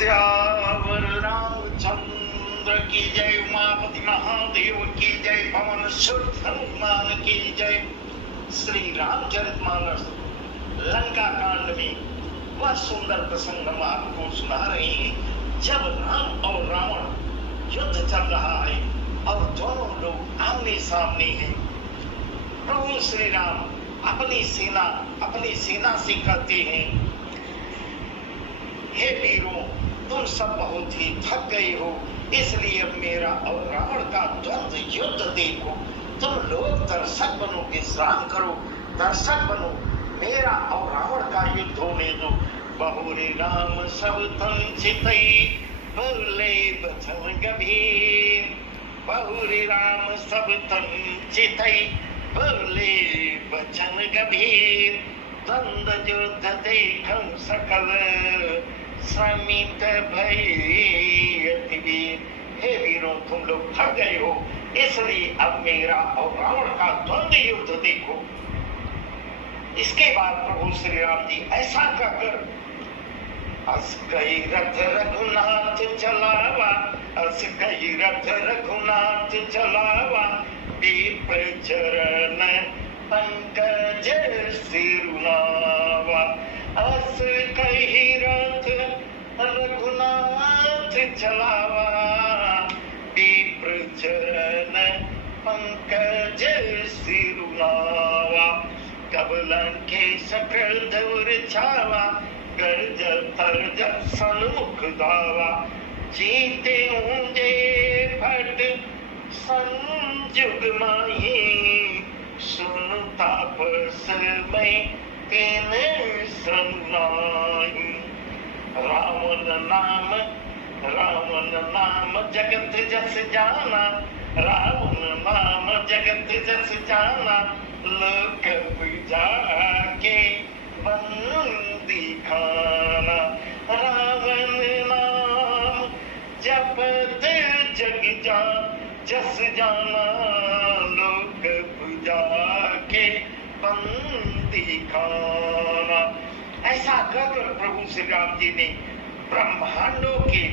श्यावर रामचंद्र की जय, उमापति महादेव की जय, पवन सुत हनुमान की जय। श्री रामचरितमानस लंका कांड में वह सुंदर प्रसंग हम आपको सुना रहे हैं जब राम और रावण युद्ध चल रहा है और दोनों लोग आमने सामने हैं। प्रभु श्री राम अपनी सेना से कहते हैं, हे वीरों, तुम सब बहुत ही थक गए हो, इसलिए अब मेरा और रावण का द्वंद्व युद्ध देखो। तुम लोग दर्शक बनो, विश्राम करो, दर्शक बनो, मेरा और रावण का युद्ध होने दो। बहुरी राम सब तन चितई, बोले बचन गंभीर। बहुरी राम सब तन चितई, बोले बचन गंभीर। द्वंद्व युद्ध देखम सकल, समित भई अति वीर। हे वीरों, तुम लोग थक गए हो, इसलिए अब मेरा और रावण का द्वंद्व युद्ध देखो। इसके बाद प्रभु श्री राम जी ऐसा कहकर अस कई रथ रघुनाथ चलावा, अस कई रथ रघुनाथ चलावा, विप्र चरण पंकज सिरुनावा। अस कई रथ रघुनाथ चलावा, विप्र चरण पंकज सिरुनावा। कब लंकेश क्रोध छावा, गर्ज तर्ज सन्मुख धावा। जीते ऊंजे फट संजुग माही, सुन तापस में तीन सुनाई। रावण नाम जगत जस जाना, रावण नाम जगत जस जाना। लोक पूजा के बंदी खाना, रावण नाम जपत जग जस जाना। लोक पूजा के बंदी खाना। ऐसा कहकर प्रभु श्री राम जी ने ब्रह्मांडों के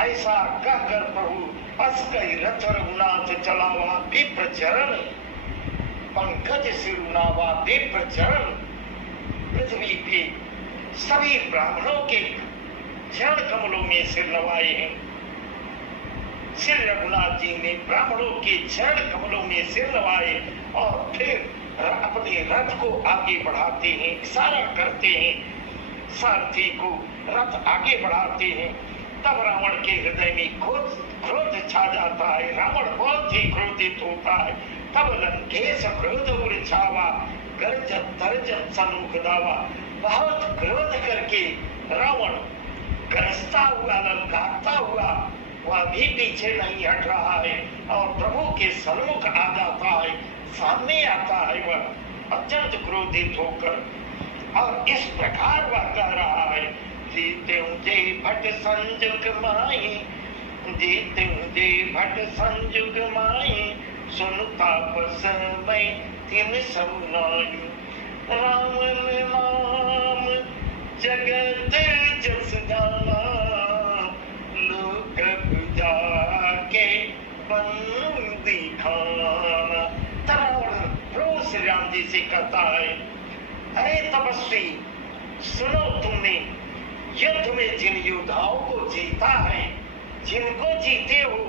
ऐसा कहकर प्रभु अस कई रथ रघुनाथ चलावा, विप्र चरण पंकज सिरुनावा। विप्र चरण पृथ्वी पे सभी ब्राह्मणों के चरण कमलों में सिर नवाए हैं। श्री रघुनाथ जी ने ब्राह्मणों के चरण कमलों में सिर नवाए और फिर अपने रथ को आगे बढ़ाते हैं, इशारा करते हैं सारथी को, रथ आगे बढ़ाते हैं। तब रावण के हृदय में क्रोध छा जाता है, रावण बहुत ही क्रोधित होता है। तब लंकेश क्रोध छावा, गर्ज तर्ज सन्मुख धावा। बहुत क्रोध करके रावण गरजता हुआ, ललकारता हुआ, वह भी पीछे नहीं हट रहा है और प्रभु के सन्मुख आ जाता है, सामने आता है वह अत्यंत क्रोधित होकर। और इस प्रकार वह कह रहा है, जीते मुझे भट संजुग माई, जीते मुझे भट संजुग माई। सुन तापस में तीन सुनाई। रावण नाम जगत जस जाना, लोक पूजा के बंदी खाना। प्रभु श्री राम जी से कहता है, अरे तपस्वी, सुनो, तुमने युद्ध में जिन योद्धाओं को जीता है, जिनको जीते हो,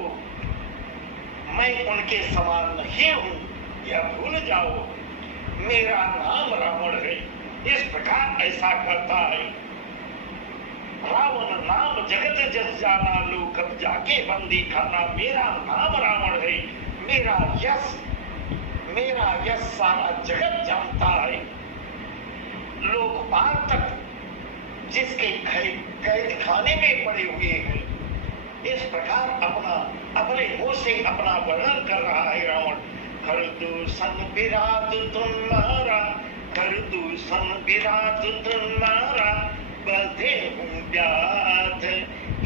मैं उनके समान नहीं हूं, यह भूल जाओ। मेरा नाम रावण है। इस प्रकार ऐसा करता है। रावण नाम जगत जस जाना, लोक जाके बंदी खाना। मेरा नाम रावण है, मेरा यश सारा जगत जानता है। लोकपाल तक जिसके कैद खाने में पड़े हुए हैं। इस प्रकार अपने मुंह से अपना वर्णन कर रहा है रावण। कर दूषण विराट तुम्हारा, कर दूषण विराट तुम्हारा। बधे हूँ व्याध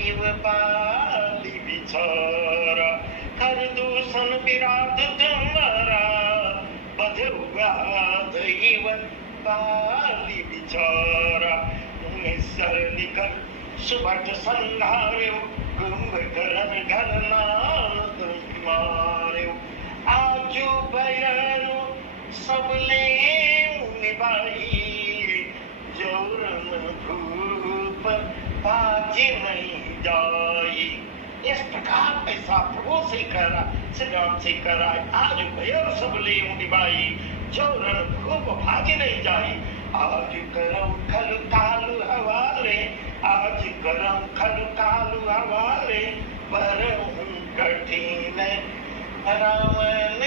इव बाली बिछोरा। कर दूषण विराट तुम्हारा, बधे व्याध इव बाली बिछोरा। शरण कर सुभट संघार्यो कुंभकर्ण घननाद मार्यो आजू बयारो सबले निभाई जोरन भूप बाजी नहीं जाई। इस प्रकार ऐसा प्रभु से करा श्री राम से करा आज भैर सबले निभाई जोरन भूप भाजी नहीं जाई। आज करम खल कालु हवाले आज करम खल कालु हवाले पर कठिन रावण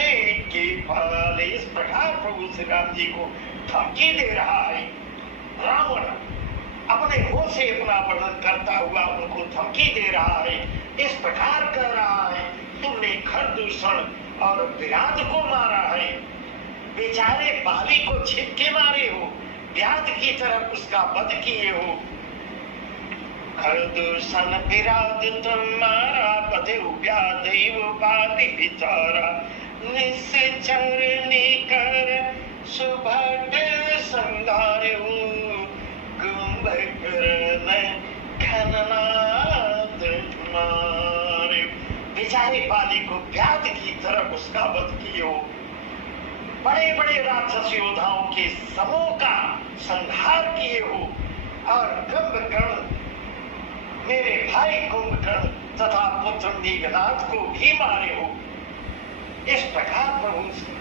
के फाले। इस प्रकार प्रभु श्री राम जी को धमकी दे रहा है। रावण अपने मुंह से अपना वर्णन करता हुआ उनको धमकी दे रहा है। इस प्रकार कह रहा है तुमने खरदूषण और विराट को मारा है, बेचारे बाली को छिप के मारे हो, व्याध की तरफ उसका वध किए हो। खरदूषण विराट तुम मारा बधे व्याध बाली बिचारा निश्चर निकर सुभट संगारे कुंभकर्ण घननाद मारे। बेचारे बाली को व्याध की तरफ उसका वध किए हो। बड़े बड़े राक्षस योद्धाओं के समूह का संहार किए हो और कुंभकर्ण मेरे भाई कुंभकर्ण तथा पुत्र मेघनाद को भी मारे हो। इस प्रकार प्रभु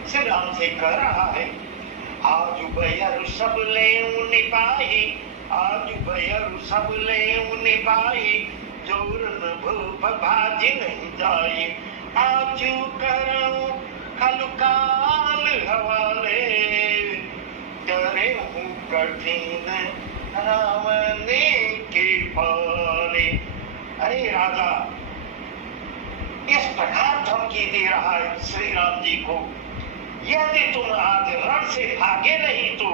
श्री राम से कह रहा है आज भैर सब ले निभाई आज भैर सब ले निभाई जोरन भूप भाजी नहीं जाई। आजू करूं खलकाल हवाले करे हूँ कठिन रावण के पाले। अरे राजा इस प्रकार धमकी दे रहा है श्री राम जी को, यदि तुम आज रण से भागे नहीं तो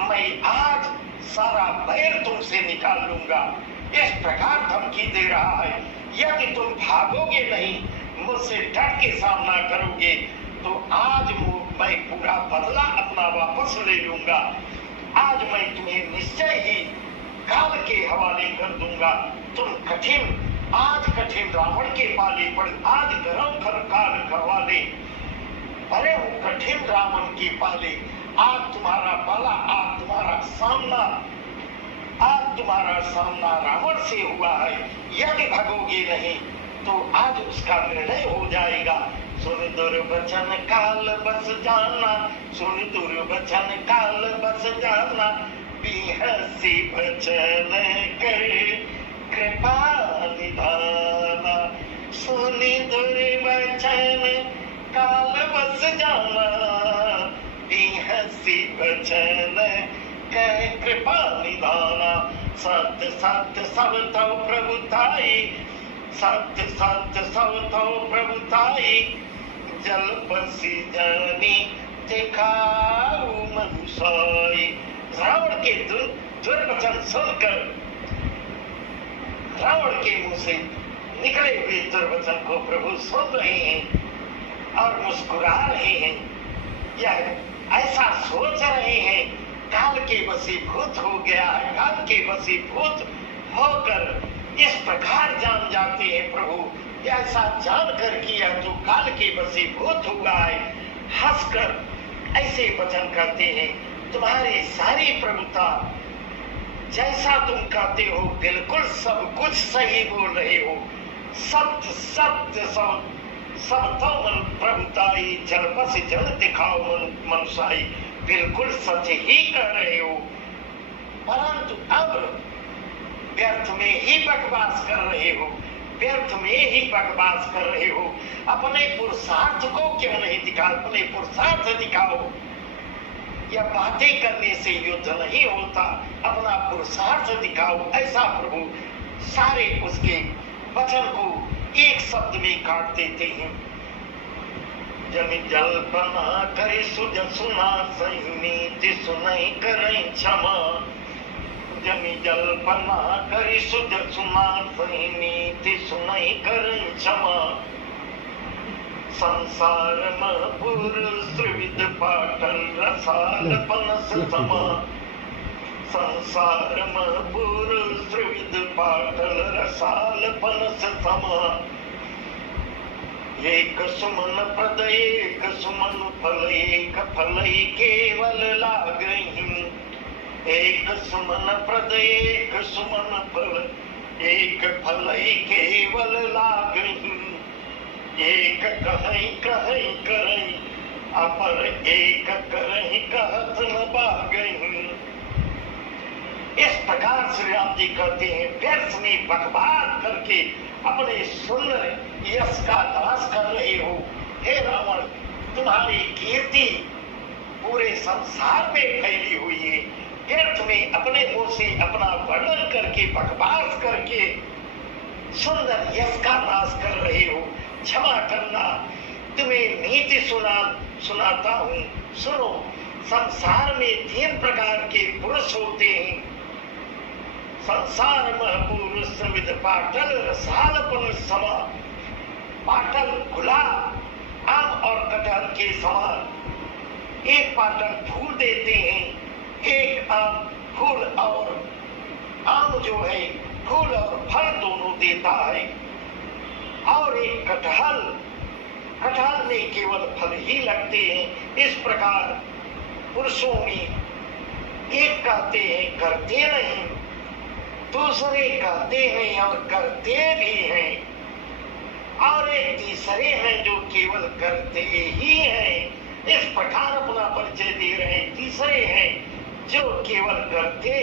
मैं आज सारा बैर तुमसे निकाल लूंगा। इस प्रकार धमकी दे रहा है यदि तुम भागोगे नहीं, मुझसे डट के सामना करोगे तो आज मैं पूरा बदला अपना वापस ले लूंगा। आज मैं तुम्हें निश्चय ही काल के हवाले कर दूंगा। तुम आज कठिन रावण के पाले पड़, आज गरम खर काल हवाले पड़े हो कठिन रावण के पाले। आज तुम्हारा पाला आज तुम्हारा सामना रावण से हुआ है। यदि भागोगे नहीं तो आज उसका निर्णय हो जाएगा। सुन दुर्वचन काल बस जाना सुन दुर्वचन काल बस जाना बिहसी वचन कर कृपा निधाना। सुन दुर्वचन काल बस जाना बिहसी वचन कर कृपा निधाना। सत्य सत्य सब तो प्रभुताई सत्य सत्य सब तो प्रभुताई जल बसी जानी दिखाऊ मनुष्य। रावण के दुर्वचन सुनकर रावण के मुंह से निकले हुए दुर्वचन को प्रभु सुन रहे हैं और मुस्कुरा रहे हैं। यह ऐसा सोच रहे हैं काल के वशीभूत हो गया है। काल के वशीभूत होकर इस प्रकार जान जाते हैं प्रभु ऐसा जान कर किया तो काल के वशीभूत हुआ है। हंसकर ऐसे वचन करते हैं तुम्हारी सारी प्रभुता जैसा तुम कहते हो बिल्कुल सब कुछ सही बोल रहे हो। सत्य सत्य सब तो मन प्रभुताई जल बस जल दिखाओ मनुष्य बिल्कुल सच ही कर रहे हो। परंतु अब व्यर्थ में ही बकवास कर रहे हो व्यर्थ में ही बकवास कर रहे हो। अपने पुरुषार्थ को क्यों नहीं दिखा अपने पुरुषार्थ दिखाओ। यह बातें करने से युद्ध नहीं होता अपना पुरुषार्थ दिखाओ। ऐसा प्रभु सारे उसके वचन को एक शब्द में काट देते हैं। जमी जल्पना करे सुज सुना सही नीति सुनाई करे क्षमा। जमी जल्पना करी सुज सुना सही नीति सुनाई करे क्षमा। संसार में पुरुष त्रिविध पाटल रसाल पनस समा। संसार पुरुष त्रिविध पाटल रसाल पनस समा एक सुमन प्रद एक सुमन फल एक फल केवल लागहि एक सुमन प्रद एक सुमन फल एक फल केवल लागहि एक कहीं कहीं करहीं अपर एक करहीं कहत न बागहि। इस प्रकार श्री राम जी कहते हैं व्यर्थ में बकवाद करके अपने सुंदर यश का नाश कर रहे हो। हे रावण, तुम्हारी कीर्ति पूरे संसार में फैली हुई है। व्यर्थ में अपने मुंह से अपना वर्णन करके बकवास करके सुंदर यश का नाश कर रहे हो। क्षमा करना, तुम्हें नीति सुनाता हूँ, सुनो। संसार में 3 प्रकार के पुरुष होते हैं। संसार में पुरुष त्रिविध पाटल रसालपन समा। पाटल गुलाब, आम और कटहल के समान। एक पाटल फूल देते हैं, एक आम फूल और आम जो है फूल और फल दोनों देता है, और एक कटहल में केवल फल ही लगते हैं। इस प्रकार पुरुषों में एक कहते हैं करते नहीं, दूसरे कहते हैं और करते भी हैं, और एक तीसरे हैं जो केवल करते ही हैं। इस प्रकार अपना परिचय दे रहे हैं। तीसरे हैं जो केवल करते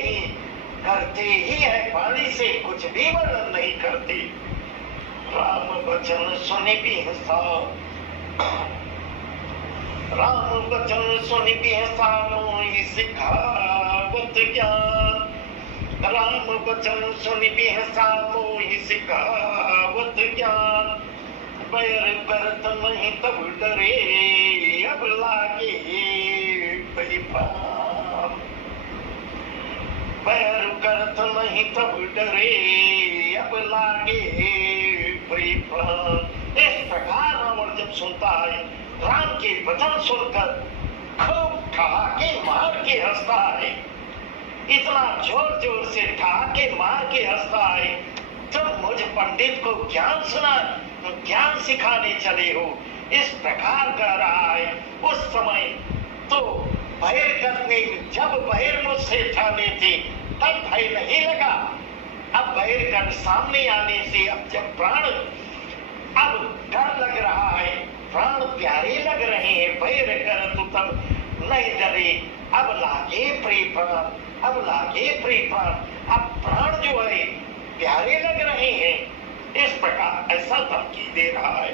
ही है, वाणी से कुछ भी वर्णन नहीं करते। राम वचन सुनि बिहसा, राम वचन सुनि बिहसा मोहि सिखावत ज्ञान। राम वचन सुनि बिहसा मोहि सिखावत ज्ञान। बैर करत नहीं तब डरे अब लागे परिपाम। बैर करत नहीं तब डरे अब लागे परिपाम। इस प्रकार रावण जब सुनता है राम के वचन सुनकर खूब ठहाके मार के हंसता है। इतना जोर जोर से ठहाके मार के हंसता है। तुम मुझ पंडित को ज्ञान सिखाने चले हो, इस प्रकार कह रहा है। उस समय तो जब बहिर मुझसे ठाने थे तब भय नहीं लगा। अब बहिर सामने आने से अब जब प्राण अब डर लग रहा है, प्राण प्यारे लग रहे हैं। बहिर कर तो तब नहीं डरे, अब लागे प्रेम, अब लागे प्रेम, अब प्राण जो है प्यारे लग रहे हैं। इस प्रकार ऐसा धमकी दे रहा है।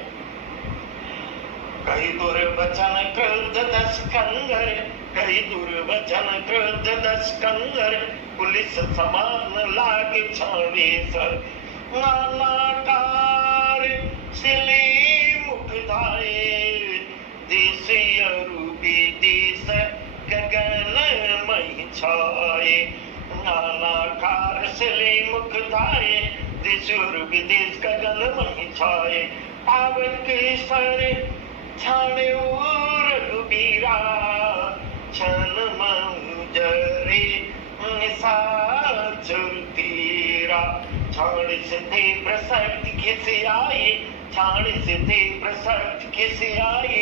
कई दुर्वचन क्रोध 10 कंगर, कई दुर्वचन क्रोध 10 कंगर। पुलिस समान लागे छावे सर, नानाकार सिले मुख धाये। देश रूपी देश गगन मई छाए। नानाकार सिले मुख धाये, देश रूपी देश गगन मई छाए। पावन के सर छाने रघुबीरा, छन मंजरे निशाचर तीरा। छाण से थे प्रसक्त खिसियाए, छाण से थे प्रसक्त खिसियाए।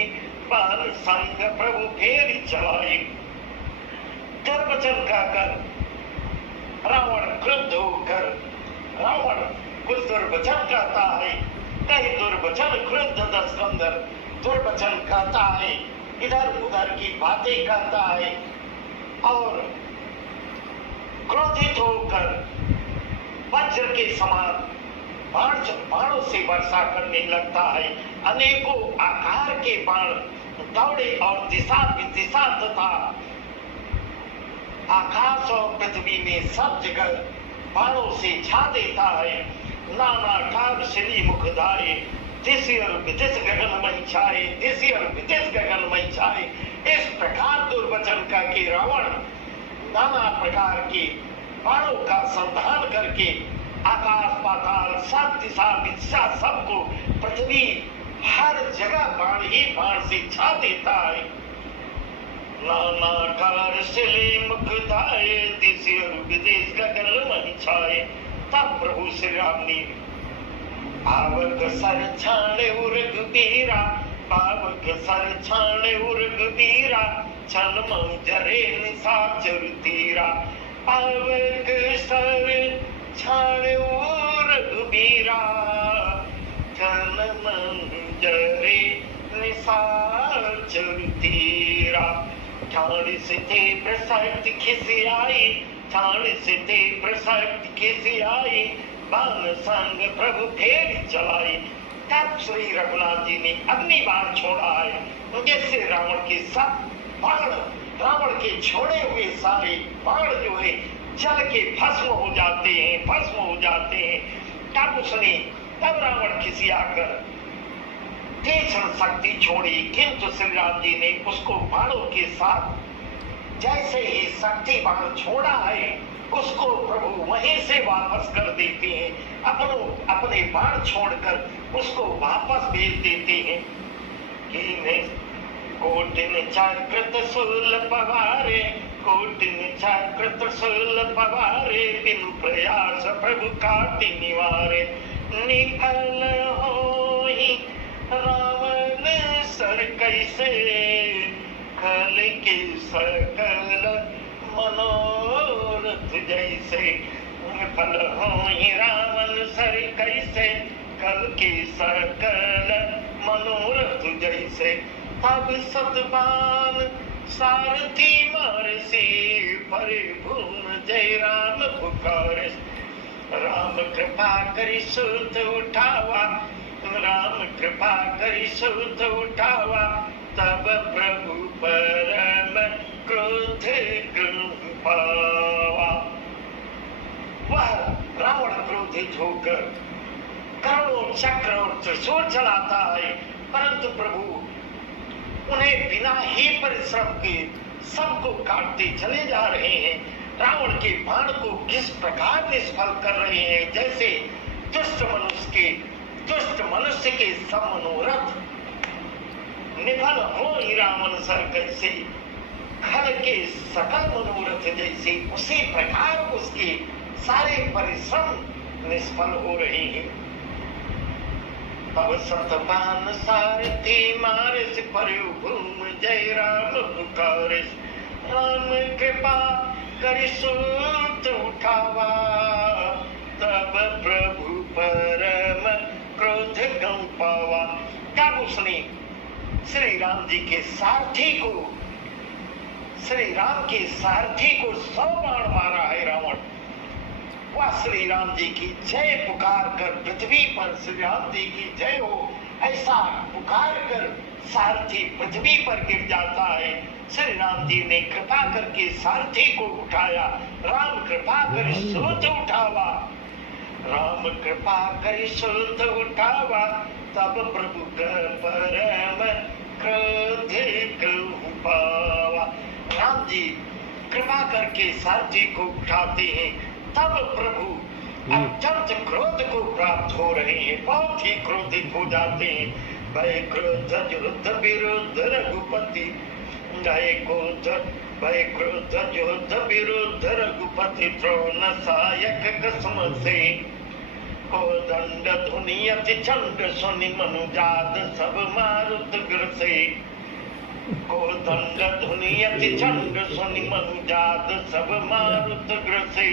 बाल संग प्रभु फेर चलाए। वचन कहकर रावण क्रुद्ध होकर रावण कुछ दुर्वचन कहता है। कई दुर्वचन क्रुद्ध 10 कंगर दुर्वचन कहता है, इधर उधर की बातें कहता है और क्रोधित होकर वज्र के समान बाणों से वर्षा करने लगता है। अनेकों आकार के बाण दौड़े और दिशा विदिशा तथा आकाश और पृथ्वी में सब जगह बाणों से छा देता है। नानाकार श्री मुखधारे, दिश और विदिश गगनमय छाए, दिश और विदिश गगनमय छाए। इस प्रकार दुर्वचन का के रावण नाना प्रकार के बाणों का संधान करके आकाश पाताल सब दिशा विदिशा सबको पृथ्वी हर जगह बाण ही बाण से छा देता है। नानाकार सिले मुख धाये, देसी और विदेश गगन मही छाए। तब प्रभु श्री राम ने पावक सर छाणे उर्ग बीरा, पावक सर छाणे उर्ग बीरा, छन मंजरे निशाचर तीरा। पावक सर छाणे उर्ग बीरा, छन मंजरे निशाचर तीरा। ठाण से थे प्रसक्त खिसियाई, ठाण से थे प्रसक्त खिसियाई, बाण संग प्रभु फेर चलाई। तब श्री रघुनाथ जी ने अग्नि बाण छोड़ा है, जैसे रावण के सब बाण, रावण के छोड़े हुए सारे बाण जो है जल के भस्म हो जाते हैं, भस्म हो जाते हैं। तब रावण खिसियाकर तीक्ष्ण शक्ति छोड़ी, किंतु श्री राम जी ने उसको बाणों के साथ जैसे ही शक्ति बाण छोड़ा है, उसको प्रभु वहीं से वापस कर देते हैं। अपने बाण छोड़कर उसको वापस भेज देते हैं। कोटिन चकृत शूल पवारे, कोटिन चकृत शूल पवारे, बिन प्रयास प्रभु काटि निवारे। निफल होई रावण सर कैसे, खल के सकल मनोरथ जैसे। फल होई रावण सर कैसे, कल के सकल मनोरथ जैसे। तब सतबान सारथी मारसी, परे भूम जय राम पुकारे। राम कृपा करि सूत उठावा, राम कृपा करि सूत उठावा, तब प्रभु परम क्रोध कृपावा। वह रावण क्रोधित होकर करोड़ों चक्र और त्रिशूल चलाता है, परंतु प्रभु उन्हें बिना ही परिश्रम के सबको काटते चले जा रहे हैं। रावण के बाण को किस प्रकार निष्फल कर रहे हैं, जैसे दुष्ट मनुष्य के सब मनोरथ निफल हो ही रावण सर कैसे, खल के सकल मनोरथ जैसे, उसी प्रकार उसके सारे परिश्रम निष्फल हो रहे हैं। तब सतबान सारथी मारिस, पर्यु भूम जय राम पुकारिस। राम कृपा करि सूत उठावा, तब प्रभु परम क्रोध कंपावा। तब उसने श्री राम जी के सारथी को, श्री राम के सारथी को 100 बाण मारा है रावण। वह श्री राम जी की जय पुकार कर पृथ्वी पर श्री राम जी की जय हो, ऐसा पुकार कर सारथी पृथ्वी पर गिर जाता है। श्री राम जी ने कृपा करके सारथी को उठाया। राम कृपा कर सूत उठावा, राम कृपा कर सूत उठावा, तब प्रभु परम क्रोध कृपावा। राम जी कृपा करके सारथी को उठाते हैं, तब प्रभु अत्यंत क्रोध को प्राप्त हो रहे हैं, बहुत ही क्रोधित हो जाते हैं। भय क्रोध युद्ध विरुद्ध रघुपति, भय क्रोध युद्ध विरुद्ध रघुपति, द्रोण सहायक कसम से। कोदंड धुनि अति चंड सुनि मनुजात, सब मारुत ग्रसे। कोदंड धुनि अति चंड सुनि मनुजात, सब मारुत ग्रसे।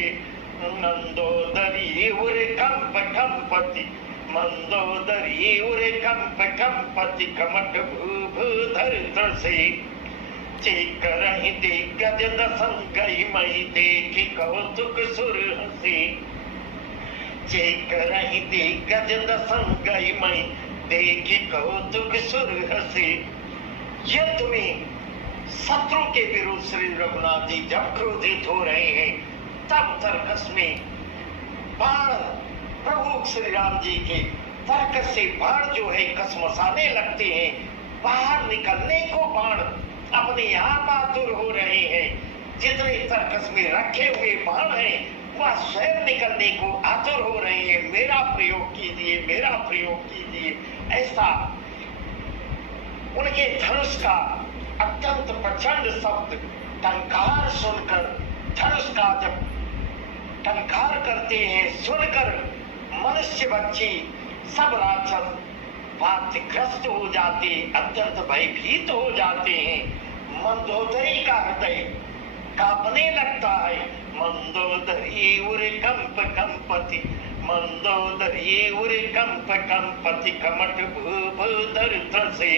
मंदोदरी उरे कंप कंपति, मंदोदरी उरे कंप कंपति, कमट भूधर त्रसे। चेकरहि दिग्गज दसन गई मई, देखि कौतुक सुर हसी। चेकरहि दिग्गज दसन गई मई, देखि कौतुक सुर हसी। युद्ध में शत्रु के विरुद्ध श्री रघुनाथ जी जब क्रोधित हो रहे हैं, तब तर्कस में बाण प्रभु श्री राम जी के तर्कस से बाण जो है कसमसाने लगते हैं। बाहर निकलने को बाण अपने आप आतुर हो रहे हैं। जितने तर्कस में रखे हुए बाण हैं, वह स्वयं निकलने को आतुर हो रहे हैं। मेरा प्रयोग कीजिए, मेरा प्रयोग कीजिए, ऐसा उनके धनुष का अत्यंत प्रचंड शब्द टंकार सुनकर, धनुष का जब टंकार करते हैं सुनकर मनुष्य बच्चे सब राक्षस बाध्यग्रस्त हो जाते, अत्यंत भयभीत हो जाते हैं। मंदोदरी का हृदय कांपने लगता है। मंदोदरी उरे कंप कंपति, मंदोदरी उरे कंप कंपति, कमट भूधर त्रसे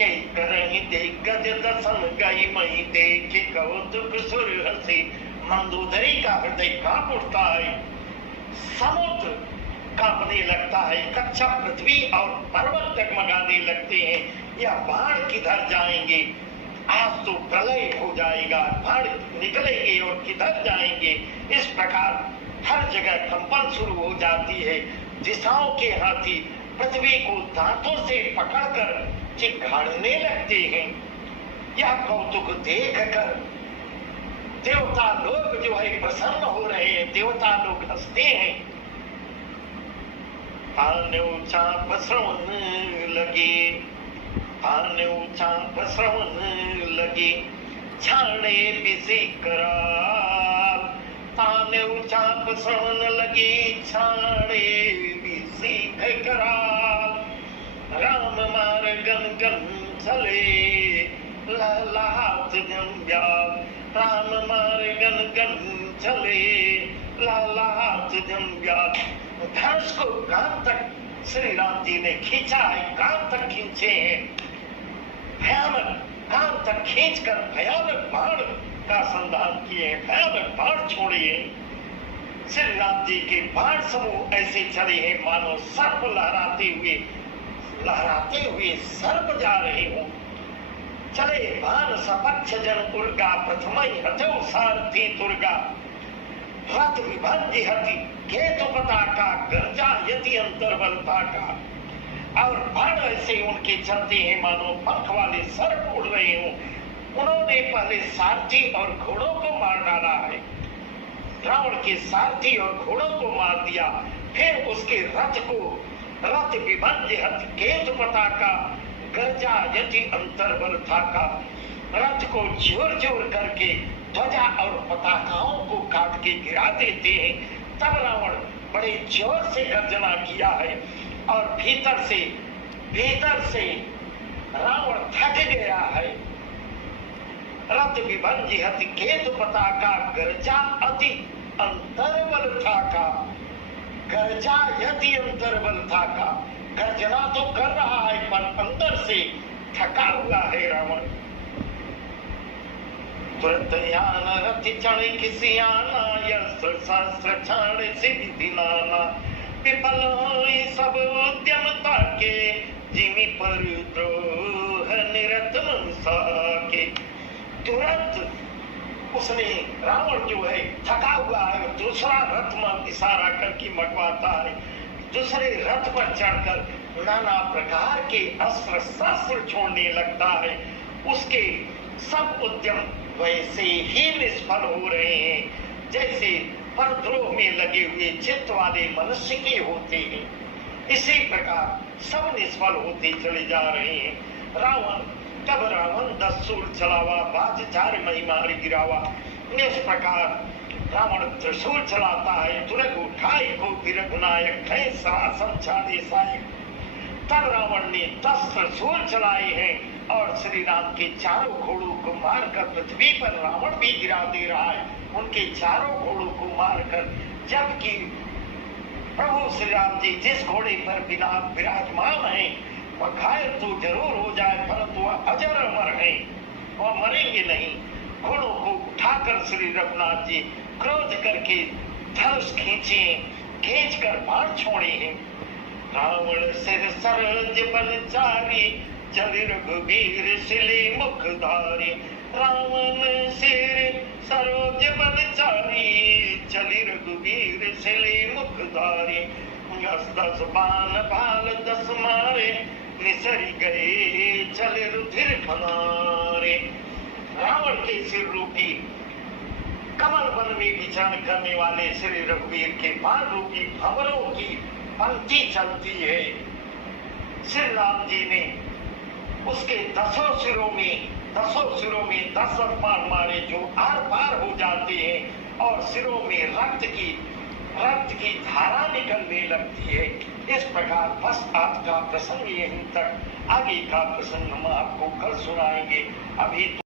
करही दे गज दसन गई मई देखी कौतुक सुर हसी। मंदोदरी का हृदय कांप उठता है, समुद्र कांपने लगता है, कच्चा पृथ्वी और पर्वत डगमगाने लगते हैं। यह बाढ़ किधर जाएंगे, आज तो प्रलय हो जाएगा, बाढ़ निकलेंगे और किधर जाएंगे। इस प्रकार हर जगह कंपन शुरू हो जाती है। दिशाओं के हाथी पृथ्वी को दांतों से पकड़कर चिघाड़ने लगते हैं। यह कौतुक देखकर देवता लोग जो है प्रसन्न हो रहे हैं, देवता लोग हंसते हैं। आने चाप श्रवण लगे, आने चाप श्रवण लगे, छाणे बिसी कराल। ताने चाप श्रवण लगे, छाणे बिसी कराल। राम मार गन गन चले, लहलात जंजाल। राम मार गन गन चले, लहलात जंजाल। धनुष को कान तक श्री राम जी ने खींचा है, कान तक खींचे हैं। भयानक कान तक खींचकर भयानक बाण का संधान किए, भयानक बाण छोड़े हैं। श्री राम जी के बाण समूह ऐसे चले हैं मानो सर्प लहराते हुए सर्प जा रहे हो। चले बाण सपक्ष जन उर्गा, प्रथमई हथो सारथी दुर्गा। रथ विभंजि हति केतु पताका, गर्जा यति अंतर्बल ताका। और बाण ऐसे उनके चलते हैं मानो पंख वाले सर्प उड़ रहे हो। उन्होंने पहले सारथी और घोड़ों को मार डाला है, रावण के सारथी और घोड़ों को मार दिया। फिर उसके रथ को रथ विभंजि हति केतु पताका, गर्जा यति अंतर्बल ताका। रथ को जोर जोर करके ध्वजा और पताकाओं को काट के गिरा देते हैं। तब रावण बड़े जोर से गर्जना किया है और भीतर से रावण थक गया है। रथ विभंजि हति केतु पताका, गर्जा अति अंतर्बल ताका। गर्जा यति अंतर्बल ताका, गर्जना तो कर रहा है पर अंदर से थका हुआ है रावण। तुरंत यान रथ चढ़ किसियाना, यस्त्र शास्त्र छाड़ सिद्धि नाना। विफल होई सब उद्यम ताके, जिमि पर द्रोह निरत मनसा के। तुरंत उसने रावण जो है थका हुआ है, दूसरा रथ में इशारा करके मंगवाता है। दूसरे रथ पर चढ़कर नाना प्रकार के अस्त्र शस्त्र छोड़ने लगता है। उसके सब उद्यम वैसे ही निष्फल हो रहे हैं जैसे परद्रोह में लगे हुए चित्त वाले मनुष्य के होते हैं। इसी प्रकार सब निष्फल होते चले जा रहे हैं। तब रावण 10 सूल चलावा, बाज 4 मही मार गिरावा। इस प्रकार रावण त्रिशूल चलाता है, तुरग उठाए को रघुनायक है सरासन छाड़े सायक। तब रावण ने 10 त्रिशूल चलाए हैं और श्री राम के चारों घोड़ों को मारकर पृथ्वी पर रावण भी गिरा दे रहा है, उनके चारों घोड़ों को मारकर। जबकि प्रभु श्री राम जी जिस घोड़े पर विराजमान है वह घायल तो जरूर हो जाए, परंतु वह अजर अमर है, वह मरेंगे नहीं। घोड़ों को उठाकर श्री रघुनाथ जी क्रोध करके धनुष खींच कर बाण छोड़े हैं। रावण सिर सरज बलचारी, चली रघुवीर सिले मुखधारी। रावण सिर सरोज बलचारी, चली रघुवीर सिले मुखधारी। 10 बाण भाल 10 मारे, निसरी गए चले रुधिर खनारे। रावण के सिर रूपी कमल वन में विचरण करने वाले श्री रघुवीर के बाण रूपी भंवरों की पंक्ति चलती है। श्री राम जी ने उसके 10 सिरों में 10 सिरों में 10 बाण मारे जो आर पार हो जाते हैं और सिरों में रक्त की धारा निकलने लगती है। इस प्रकार बस आज का प्रसंग यहीं तक, आगे का प्रसंग हम आपको कल सुनाएंगे। अभी